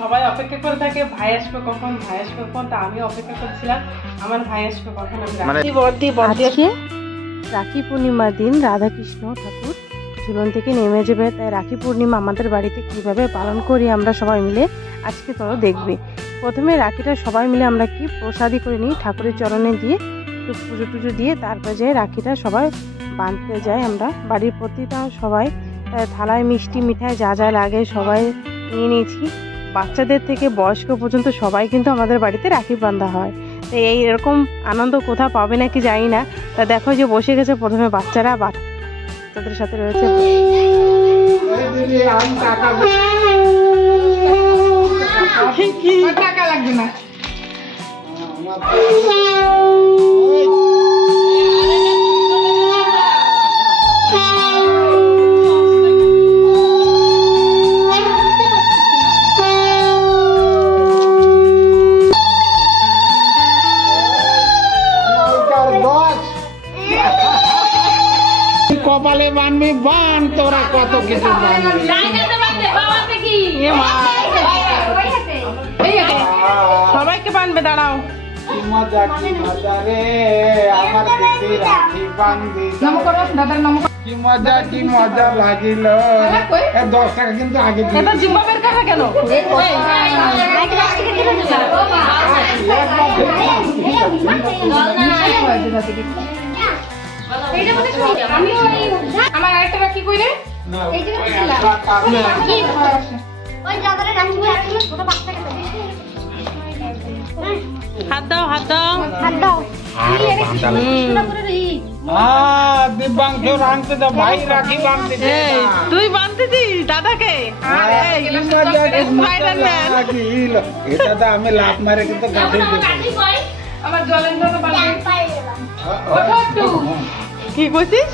সবাই অপেক্ষা করে থাকে ভাই আসবে কখন, ভাই আসবে কখন। তা আমি অপেক্ষা করছিলাম আমার ভাই আসবে কখন। আজকে রাখি পূর্ণিমার দিন রাধাকৃষ্ণ ঠাকুর ঝুলন থেকে নেমে যাবে, তাই রাখি পূর্ণিমা আমাদের বাড়িতে কিভাবে পালন করি আমরা সবাই মিলে আজকে তোরা দেখবি। প্রথমে রাখিটা সবাই মিলে আমরা কি প্রসাদী করে নিই, ঠাকুরের চরণে দিয়ে একটু পুজো টুজো দিয়ে তারপরে যে রাখিটা সবাই বাঁধতে যাই আমরা। বাড়ির প্রতিটা সবাই থালায় মিষ্টি মিঠাই যা যা লাগে সবাই নিয়ে নিয়েছি। বাচ্চাদের থেকে বয়স্ক পর্যন্ত সবাই কিন্তু আমাদের বাড়িতে রাখি বাঁধা হয়। তো এই এরকম আনন্দ কোথাও পাবে নাকি জানি না। তা দেখো যে বসে গেছে প্রথমে বাচ্চারা, বাচ্চাদের সাথে রয়েছে টাকা লাগবে না। কপালে বানবি বান, তোরা কত কিছু সবাইকে বানবে। দাঁড়াও, কি মজা কি মজা রে আমার দিদি রাখি বান্ধি, কি মজা কি মজা লাগিল। 10 টাকা কিন্তু আগে জিম্বাবের কাকা কেন আমার আরেকটা রাখি কই রে? হাত দাও, হাত দাও, হাত দাও। দিব্যাংশু রাখতে দাও ভাই, রাখি বাঁধতে দে। তুই বাঁধতে দিস দাদাকে? এটা তো আমি লাফ মারে কিন্তু আমার জলের জন্য কি করছিস?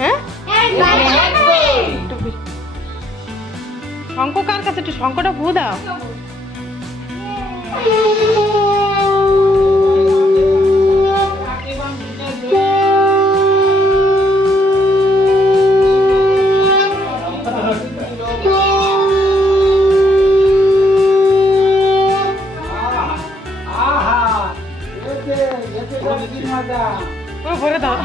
হ্যাঁ, শঙ্খ কার কাছে? একটু শঙ্খটা ভু দাও। ভরে দাও।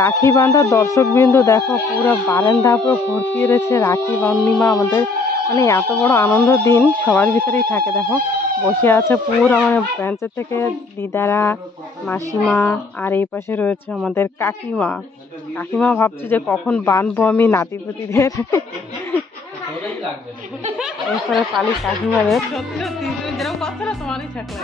রাখি বাঁধা দর্শক বিন্দু দেখো পুরো বারান্দা পুরো ভর্তি রয়েছে রাখি পূর্ণিমা আমাদের, মানে এত বড় আনন্দ দিন সবার ভিতরেই থাকে। দেখো বসে আছে পুরো মানে বেঞ্চের থেকে দিদারা, মাসিমা, আর এই পাশে রয়েছে আমাদের কাকিমা। কাকিমা ভাবছি যে কখন বাঁধবো আমি নাতিপুতিদের। এরপরে পালি কাকিমাদের। তোমারই থাকলে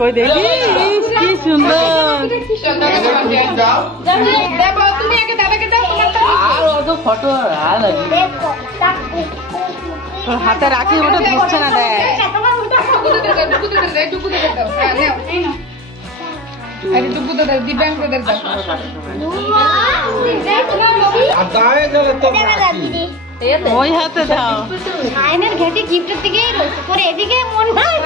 কই দেখি কি সুন্দর। তুমি আগে দাদাকে দাও, তোমার ফটো তোর হাতে রাখি ওটা ধরছে না দেখ। ওই হাতে দাও। আয়নের ঘেটে গিফটের দিকেই রয়েছে পরে এদিকে মন নাই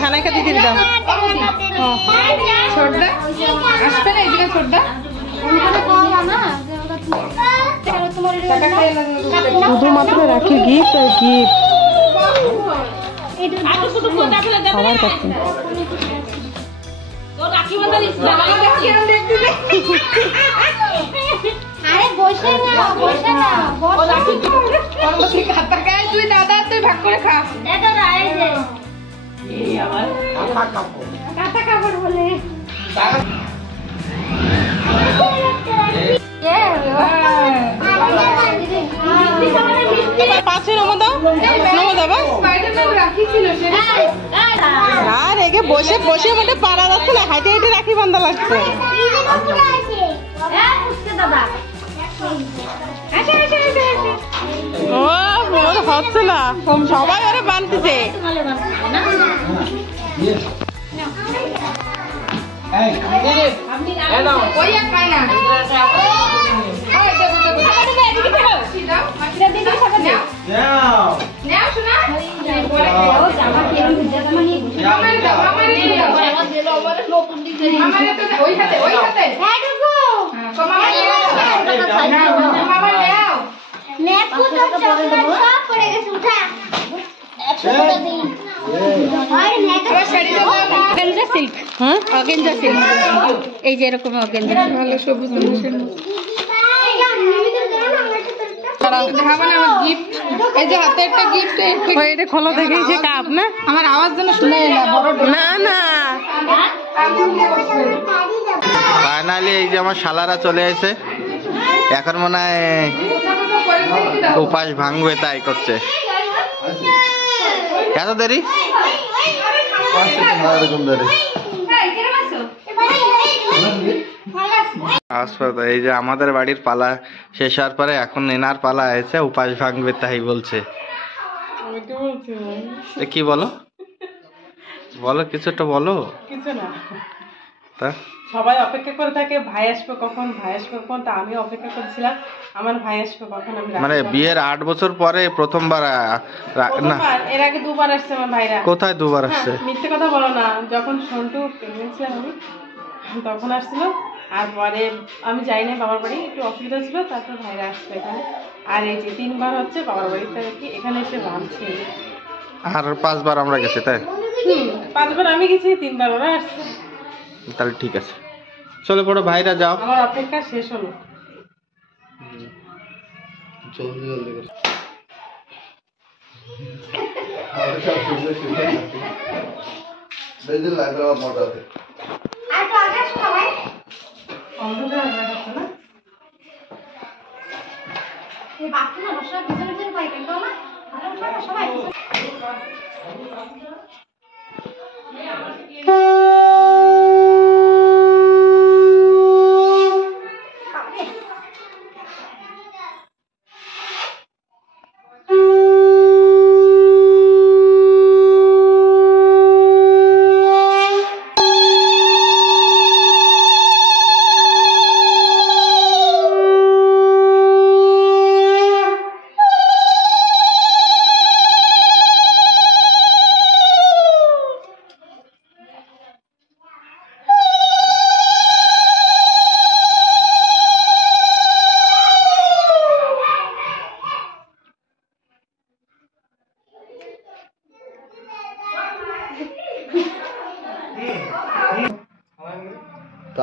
খানাকে দিতে দাও। শুধুমাত্র রাখি গিফট আর গিফট সবার কাছে। আরে বসে না বসে না তুই দাদা তুই ভাগ করে খা। কাঁথা কাপড় বলে পাঁচে নমো দাও, নমো দাও। আর রেগে বসে বসে মধ্যে পারা যাচ্ছে না, হাইটে হাইটে রাখি বান্ধা লাগছে। ও ওর হচ্ছে না, সবাই ওরে বানতেছে। এই যে এরকম ভালো সবুজ খোলো দেখে যে কাপ না আমার আওয়াজ যেন শুনে না বড় না না। ফাইনালি এই যে আমার শালারা চলে এসে, এখন মনে হয় উপাস ভাঙবে তাই করছে। এত দেরি এই যে আমাদের বাড়ির পালা শেষ হওয়ার পরে এখন নেনার পালা আছে, উপাস ভাঙবে তাই বলছে। কি বলো বলো কিছু একটা বলো। কিছু না, তা সবাই অপেক্ষা করে থাকে ভাই আসবে কখন, ভাই আসবে কখন। তা আমি অপেক্ষা করছিলাম আমার ভাই আসবে কখন। আমি মানে বিয়ের 8 বছর পরে প্রথমবার না, এর আগে দুবার আসছে আমার ভাইরা। কোথায় দুবার আসছে? মিথ্যে কথা বলো না, যখন সন্টু প্রেগনেন্ট ছিলাম আমি তখন আসছিল। আর পরে আমি যাই নাই বাবার বাড়ি, একটু অসুবিধা ছিল, তারপর ভাইরা আসছে এখানে। আর এই যে 3বার হচ্ছে বাবার বাড়িতে কি এখানে এসে বাঁধছে। আর 5 বার আমরা গেছি তাই? 5 বার আমি গেছি, 3বার ওরা আসছে। তাহলে ঠিক আছে, চলো বড় ভাইরা যাও। আমার অপেক্ষা শেষ হলো। জলদি জলদি করে বেজে লাগবে মোটাতে। আর তো আগে শোনা ভাই অন্ধকার হয়ে গেছে না? এই বাকি না বসা পিছনে পিছনে পাই কেন না আমরা সবাই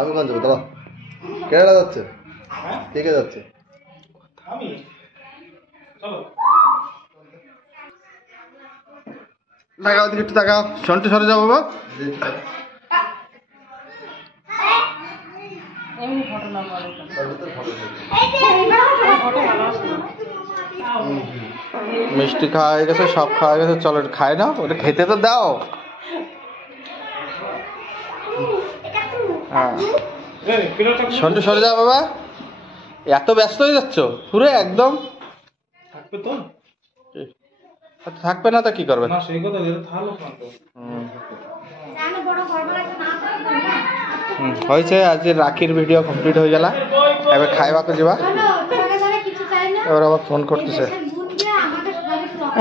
আমি কোন যাবো দাঁড়া, কেরালা যাচ্ছে, কে কে যাচ্ছে? তাকাও দিকে একটু তাকাও, সন্টু সরে যাও বাবা। এমনি ঘটনা বলে এই যে ফটো ভালো আসে না। মিষ্টি খাওয়া হয়ে গেছে, সব খাওয়া হয়ে গেছে, চলো খাই না, ওটা খেতে তো দাও। হ্যাঁ সন্টু সরে যাও বাবা, এত ব্যস্ত হয়ে যাচ্ছ পুরো একদম। থাকবে তো? থাকবে না তো কি করবে? না সেই কথা ভালো তো। হয়েছে, আজ রাখির ভিডিও কমপ্লিট হয়ে গেল, এবার খাইবাকে যাবা। এবার আবার ফোন করতেছে।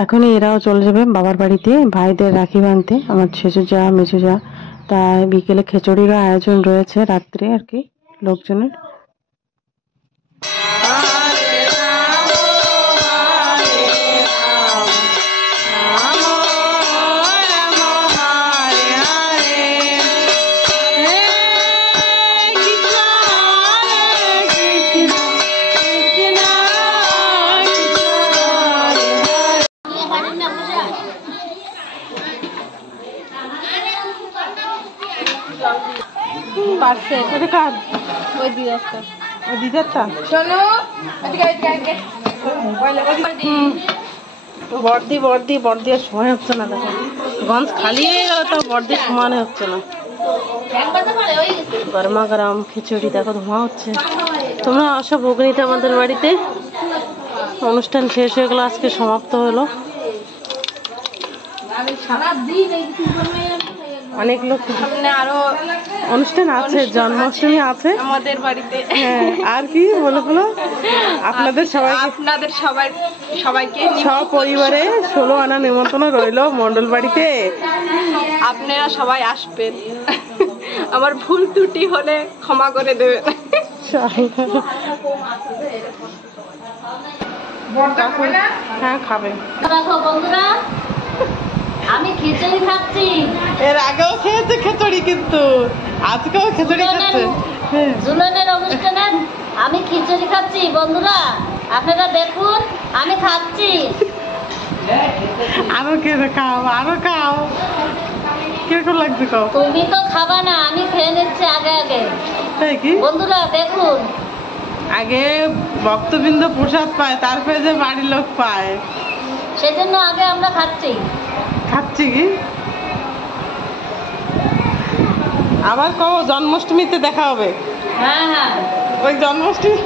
এখনই এরাও চলে যাবে বাবার বাড়িতে ভাইদের রাখি বাঁধতে, আমার ছেচু যা মেচু যা। তাই বিকেলে খিচুড়িরও আয়োজন রয়েছে রাত্রে আর কি লোকজনের। পারছে এটা কার? ওই দিদারটা। ওই দিদারটা? শোনো, এদিকে এদিকে এদিকে। বর্দি বর্দি বর্দি আর সময় হচ্ছে না, দেখো গঞ্জ খালি হয়ে গেল তো বর্দি সমানে হচ্ছে না। গরমা গরম খিচুড়ি দেখো ধোঁয়া হচ্ছে। তোমরা আসো ভোগ নিতে আমাদের বাড়িতে। অনুষ্ঠান শেষ হয়ে গেল, আজকে সমাপ্ত হলো। অনেক লোক, সামনে আরো অনুষ্ঠান আছে, জন্মাষ্টমী আছে আমাদের বাড়িতে। হ্যাঁ, আর কি বলো বলো, আপনাদের সবাইকে সব পরিবারে 16 আনা নিমন্ত্রণ রইলো মন্ডল বাড়িতে। আপনারা সবাই আসবেন, আমার ভুল ত্রুটি হলে ক্ষমা করে দেবেন। হ্যাঁ খাবে। দেখো বন্ধুরা, আমি খিচুড়ি খাচ্ছি। এর আগেও খেয়েছে খিচুড়ি, কিন্তু আজকেও খিচুড়ি খাচ্ছে। ঝুলনের অনুষ্ঠানে আমি খিচুড়ি খাচ্ছি বন্ধুরা, আপনারা দেখুন আমি খাচ্ছি। আরো কে খাও, আরো খাও, কিরকম লাগছে খাও? তুমি তো খাবা না, আমি খেয়ে নিচ্ছি আগে আগে। তাই কি? বন্ধুরা দেখুন, আগে ভক্তবৃন্দ প্রসাদ পায়, তারপরে যে বাড়ির লোক পায়, সেজন্য আগে আমরা খাচ্ছি। খাচ্ছি কি? আবার কও জন্মাষ্টমীতে দেখা হবে। হ্যাঁ হ্যাঁ, ওই জন্মাষ্টমী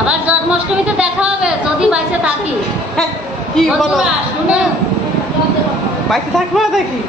আবার জন্মাষ্টমীতে দেখা হবে যদি বাইসে থাকি। কি বলো, বন্ধুরা শুনে বাইকে থাকবো দেখি।